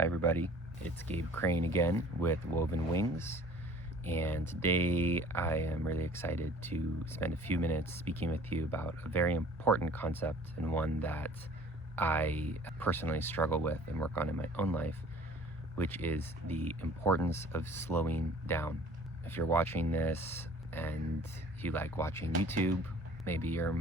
Hi everybody, it's Gabe Crane again with Woven Wings, and today I am really excited to spend a few minutes speaking with you about a very important concept and one that I personally struggle with and work on in my own life, which is the importance of slowing down. If you're watching this and you like watching YouTube, maybe your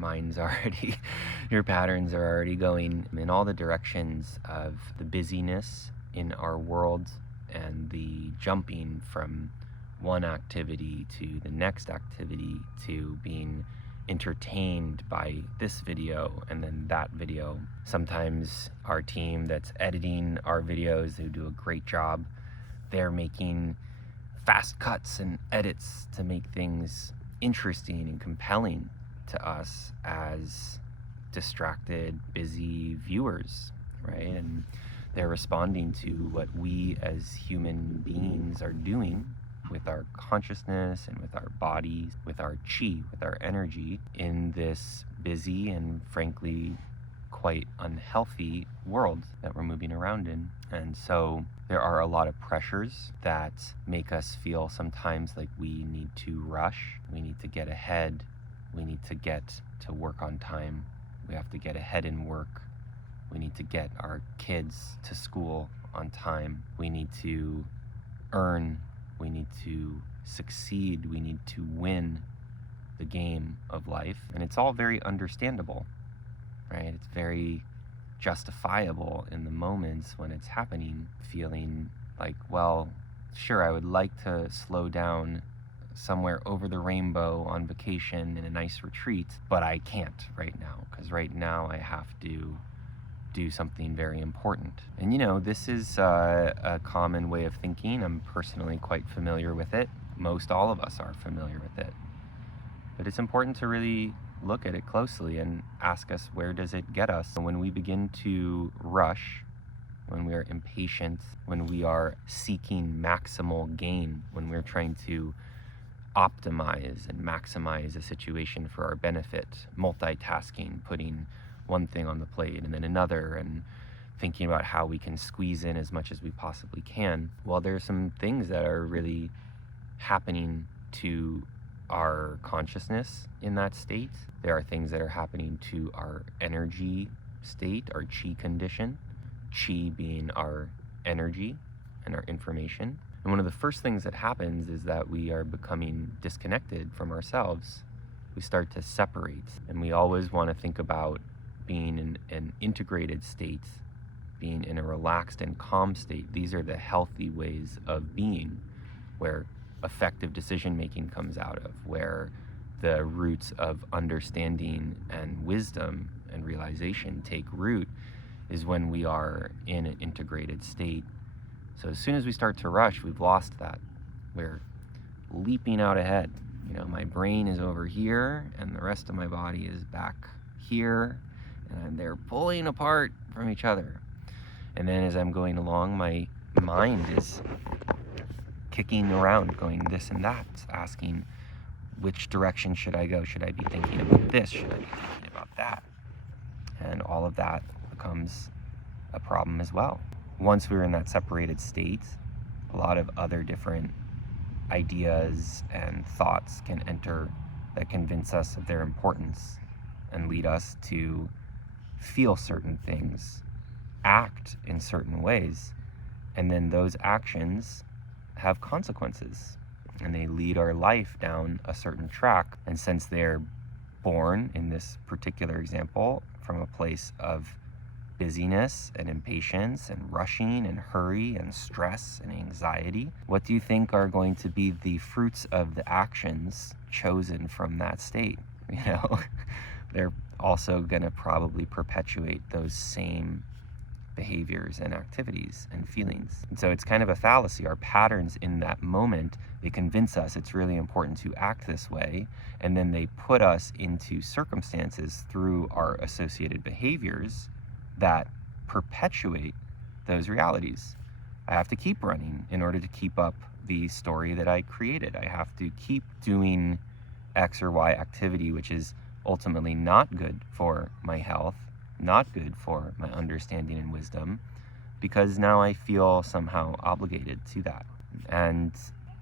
your patterns are already going in all the directions of the busyness in our world and the jumping from one activity to the next activity to being entertained by this video and then that video. Sometimes our team that's editing our videos, who do a great job, they're making fast cuts and edits to make things interesting and compelling to us as distracted, busy viewers, right? And they're responding to what we as human beings are doing with our consciousness and with our bodies, with our chi, with our energy in this busy and frankly quite unhealthy world that we're moving around in. And so there are a lot of pressures that make us feel sometimes like we need to rush, we need to get ahead, we need to get to work on time, we have to get ahead in work, we need to get our kids to school on time, we need to earn, we need to succeed, we need to win the game of life. And it's all very understandable, right? It's very justifiable in the moments when it's happening, feeling like, well, sure, I would like to slow down somewhere over the rainbow on vacation in a nice retreat, but I can't right now, because right now I have to do something very important. And this is a common way of thinking. I'm personally quite familiar with it. Most all of us are familiar with it. But it's important to really look at it closely and ask us, where does it get us? And when we begin to rush, when we are impatient, when we are seeking maximal gain, when we're trying to optimize and maximize a situation for our benefit, multitasking, putting one thing on the plate and then another, and thinking about how we can squeeze in as much as we possibly can, well, there are some things that are really happening to our consciousness in that state. There are things that are happening to our energy state, our chi condition, chi being our energy and our information. And one of the first things that happens is that we are becoming disconnected from ourselves. We start to separate, and we always want to think about being in an integrated state, being in a relaxed and calm state. These are the healthy ways of being, where effective decision making comes out of, where the roots of understanding and wisdom and realization take root, is when we are in an integrated state. So as soon as we start to rush, we've lost that. We're leaping out ahead. My brain is over here and the rest of my body is back here, and they're pulling apart from each other. And then as I'm going along, my mind is kicking around, going this and that, asking, which direction should I go? Should I be thinking about this? Should I be thinking about that? And all of that becomes a problem as well. Once we're in that separated state, a lot of other different ideas and thoughts can enter that convince us of their importance and lead us to feel certain things, act in certain ways, and then those actions have consequences, and they lead our life down a certain track. And since they're born, in this particular example, from a place of busyness and impatience and rushing and hurry and stress and anxiety, what do you think are going to be the fruits of the actions chosen from that state? They're also going to probably perpetuate those same behaviors and activities and feelings. And so it's kind of a fallacy. Our patterns in that moment, they convince us it's really important to act this way, and then they put us into circumstances through our associated behaviors that perpetuate those realities. I have to keep running in order to keep up the story that I created. I have to keep doing X or Y activity, which is ultimately not good for my health, not good for my understanding and wisdom, because now I feel somehow obligated to that. And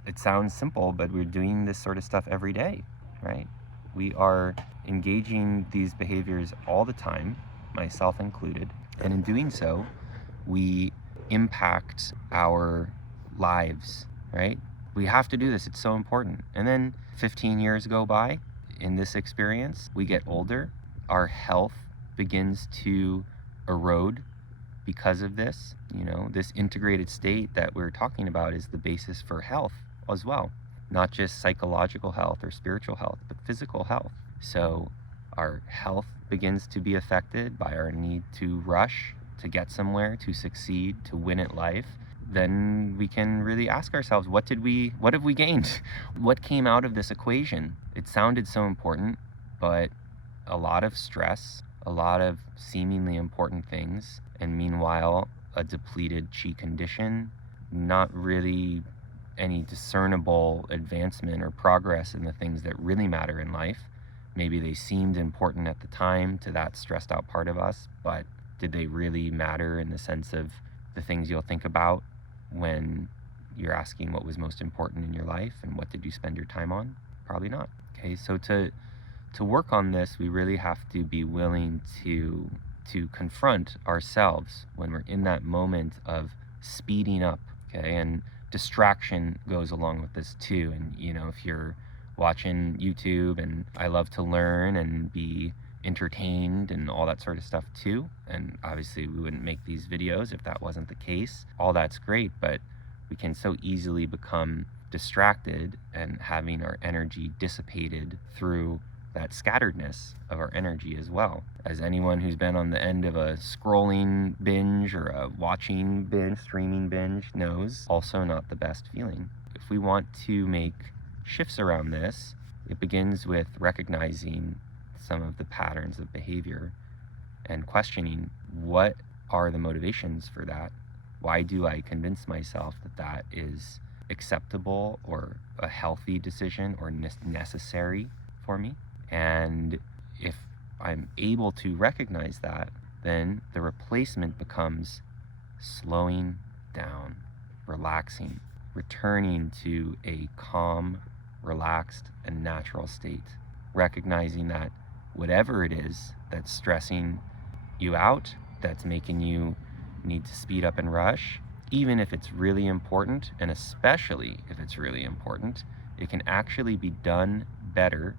it sounds simple, but we're doing this sort of stuff every day, right? We are engaging these behaviors all the time, myself included. And in doing so, we impact our lives, right? We have to do this. It's so important. And then 15 years go by in this experience. We get older. Our health begins to erode because of this. This integrated state that we're talking about is the basis for health as well. Not just psychological health or spiritual health, but physical health. So our health begins to be affected by our need to rush, to get somewhere, to succeed, to win at life. Then we can really ask ourselves, what have we gained? What came out of this equation? It sounded so important, but a lot of stress, a lot of seemingly important things, and meanwhile, a depleted chi condition, not really any discernible advancement or progress in the things that really matter in life. Maybe they seemed important at the time to that stressed out part of us, but did they really matter in the sense of the things you'll think about when you're asking what was most important in your life and what did you spend your time on? Probably not. Okay, so to work on this, we really have to be willing to confront ourselves when we're in that moment of speeding up, okay? And distraction goes along with this too. And if you're watching YouTube, and I love to learn and be entertained and all that sort of stuff too, and obviously we wouldn't make these videos if that wasn't the case. All that's great, but we can so easily become distracted and having our energy dissipated through that scatteredness of our energy as well. As anyone who's been on the end of a scrolling binge or a watching binge, streaming binge knows, also not the best feeling. If we want to make shifts around this, it begins with recognizing some of the patterns of behavior and questioning, what are the motivations for that? Why do I convince myself that that is acceptable or a healthy decision or necessary for me? And if I'm able to recognize that, then the replacement becomes slowing down, relaxing, returning to a calm, relaxed, and natural state. Recognizing that whatever it is that's stressing you out, that's making you need to speed up and rush, even if it's really important, and especially if it's really important, it can actually be done better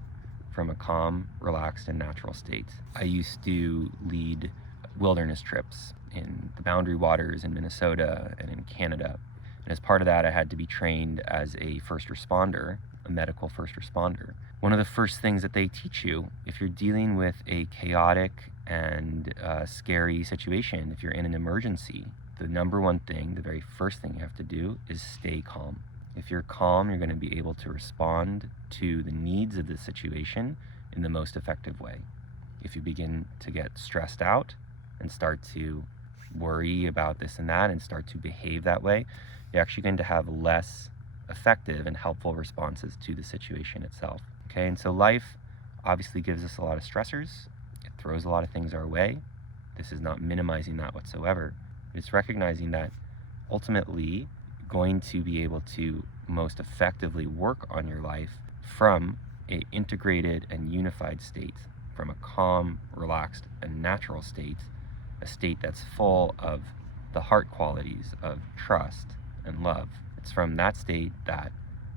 from a calm, relaxed, and natural state. I used to lead wilderness trips in the Boundary Waters in Minnesota and in Canada. And as part of that, I had to be trained as a first responder, a medical first responder. One of the first things that they teach you, if you're dealing with a chaotic and scary situation, if you're in an emergency, the number one thing, the very first thing you have to do is stay calm. If you're calm, you're going to be able to respond to the needs of the situation in the most effective way. If you begin to get stressed out and start to worry about this and that and start to behave that way, you're actually going to have less effective and helpful responses to the situation itself. Okay, and so life obviously gives us a lot of stressors. It throws a lot of things our way. This is not minimizing that whatsoever. It's recognizing that ultimately going to be able to most effectively work on your life from an integrated and unified state, from a calm, relaxed, and natural state, a state that's full of the heart qualities of trust and love. It's from that state that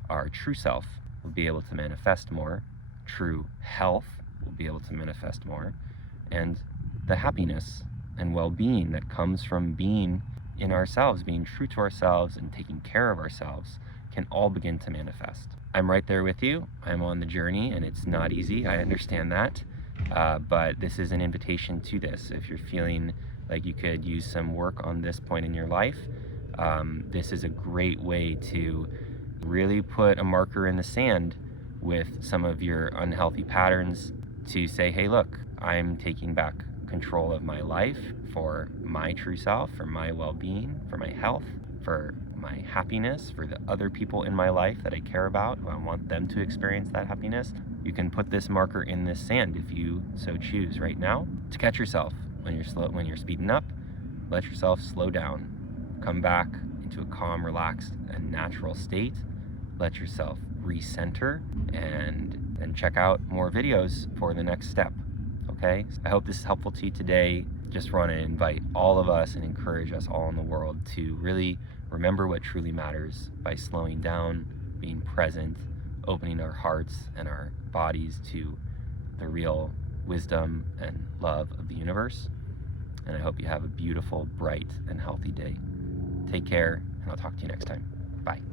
our true self will be able to manifest more, true health will be able to manifest more, and the happiness and well-being that comes from being in ourselves, being true to ourselves and taking care of ourselves, can all begin to manifest. I'm right there with you. I'm on the journey, and it's not easy. I understand that. But this is an invitation to this. If you're feeling like you could use some work on this point in your life, this is a great way to really put a marker in the sand with some of your unhealthy patterns to say, hey, look, I'm taking back control of my life for my true self, for my well-being, for my health, for my happiness, for the other people in my life that I care about, who I want them to experience that happiness. You can put this marker in this sand if you so choose right now to catch yourself when you're speeding up, let yourself slow down. Come back into a calm, relaxed, and natural state. Let yourself recenter and check out more videos for the next step. Okay? I hope this is helpful to you today. Just want to invite all of us and encourage us all in the world to really remember what truly matters by slowing down, being present, opening our hearts and our bodies to the real wisdom and love of the universe. And I hope you have a beautiful, bright, and healthy day. Take care, and I'll talk to you next time. Bye.